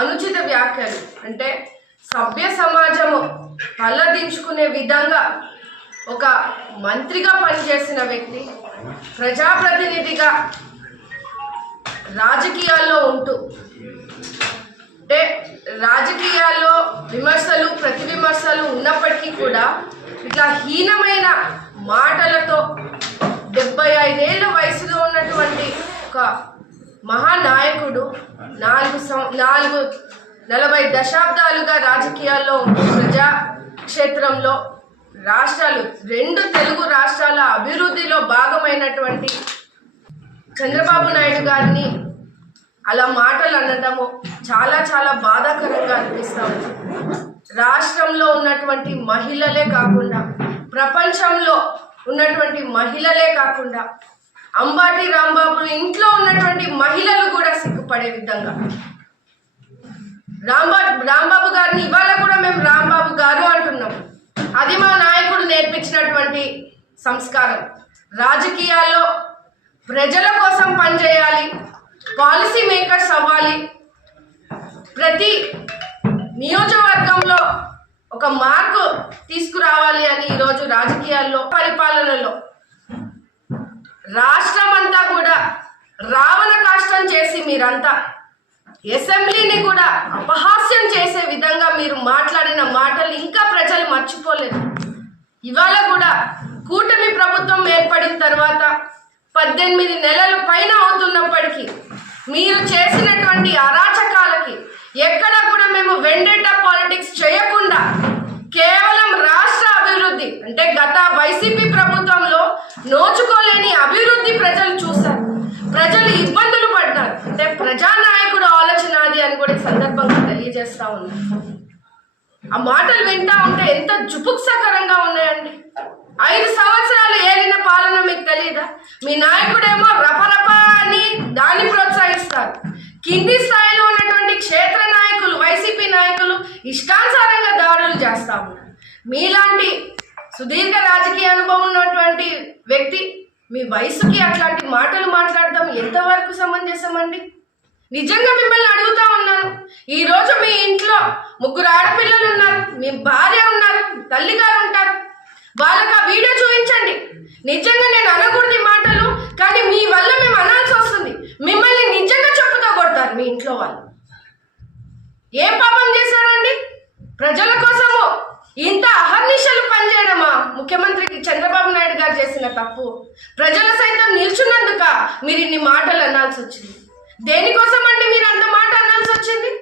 అనుచిత వ్యాఖ్యలు అంటే సభ్య సమాజము తలదించుకునే విధంగా ఒక మంత్రిగా పనిచేసిన వ్యక్తి ప్రజాప్రతినిధిగా రాజకీయాల్లో ఉంటూ అంటే రాజకీయాల్లో విమర్శలు ప్రతి విమర్శలు ఉన్నప్పటికీ కూడా ఇట్లా హీనమైన మాటలతో 75 ఏళ్ల వయసులో ఉన్నటువంటి ఒక మహానాయకుడు 40 దశాబ్దాలుగా రాజకీయాల్లో ప్రజా క్షేత్రంలో రాష్ట్రాలు 2 తెలుగు రాష్ట్రాల అభివృద్ధిలో భాగమైనటువంటి చంద్రబాబు నాయుడు గారిని అలా మాటలు అనడము చాలా చాలా బాధాకరంగా అనిపిస్తూ ఉంది. రాష్ట్రంలో ఉన్నటువంటి మహిళలే కాకుండా ప్రపంచంలో ఉన్నటువంటి మహిళలే కాకుండా అంబాటి రాంబాబు ఇంట్లో ఉన్నటువంటి మహిళలు కూడా సిగ్గుపడే విధంగా రాంబాబు గారిని ఇవాళ కూడా మేము రాంబాబు గారు అంటున్నాం. అది మా నాయకుడు నేర్పించినటువంటి సంస్కారం. రాజకీయాల్లో ప్రజల కోసం పనిచేయాలి, పాలసీ మేకర్స్ అవ్వాలి, ప్రతి నియోజకవర్గంలో ఒక మార్పు తీసుకురావాలి అని ఈరోజు రాజకీయాల్లో పరిపాలనలో రాష్ట్రం అంతా కూడా రావణ కాష్టం చేసి మీరంతా అసెంబ్లీని కూడా అపహాస్యం చేసే విధంగా మీరు మాట్లాడిన మాటలు ఇంకా ప్రజలు మర్చిపోలేదు. ఇవాళ కూడా కూటమి ప్రభుత్వం ఏర్పడిన తర్వాత 18 నెలల పైన అవుతున్నప్పటికీ మీరు చేసినటువంటి అరాచకాలకి ఎక్కడ కూడా మేము వెండేటా పాలిటిక్స్ చేయకుండా కేవలం రాష్ట్ర అభివృద్ధి అంటే గత వైసీపీ ప్రభుత్వంలో నోచుకోలేని అభివృద్ధి ప్రజలు చూశారు. ప్రజలు ఇబ్బందులు పడ్డారు. అంటే ప్రజానాయకుడు ఆలోచన అది అని కూడా ఈ సందర్భంగా తెలియజేస్తా ఉన్నాను. ఆ మాటలు వింటా ఉంటే ఎంత జుపుక్సకరంగా ఉన్నాయండి. 5 సంవత్సరాలు ఏలిన పాలన మీకు తెలియదా? మీ నాయకుడేమో రపరప అని దాన్ని ప్రోత్సహిస్తారు. కింది స్థాయిలో ఉన్నటువంటి క్షేత్ర నాయకులు వైసీపీ నాయకులు ఇష్టానుసారంగా దాడులు చేస్తా ఉన్నారు. మీలాంటి సుదీర్ఘ రాజకీయ అనుభవం ఉన్నటువంటి వ్యక్తి మీ వయసుకి అట్లాంటి మాటలు మాట్లాడడం ఎంతవరకు సమంజసం అండి? నిజంగా మిమ్మల్ని అడుగుతా ఉన్నాను. ఈరోజు మీ ఇంట్లో 3 ఆడపిల్లలు ఉన్నారు, మీ భార్య ఉన్నారు, తల్లిగారు ఉంటారు. వాళ్ళకి ఆ వీడియో చూపించండి. నిజంగా నేను అనకూడదు మాటలు, కానీ మీ వల్ల మేము అనాల్సి వస్తుంది. మిమ్మల్ని నిజంగా చెప్పుతో కొడతారు మీ ఇంట్లో వాళ్ళు. ఏం పాపం చేశారండి? ప్రజల కోసము ఇంత అహర్నిశలు పనిచేయడమా ముఖ్యమంత్రికి చంద్రబాబు నాయుడు గారు చేసిన తప్పు? ప్రజల సైతం నిల్చున్నందుక మీరు ఇన్ని మాటలు అనాల్సి వచ్చింది. దేనికోసం అండి మీరు అంత మాట అనాల్సి వచ్చింది?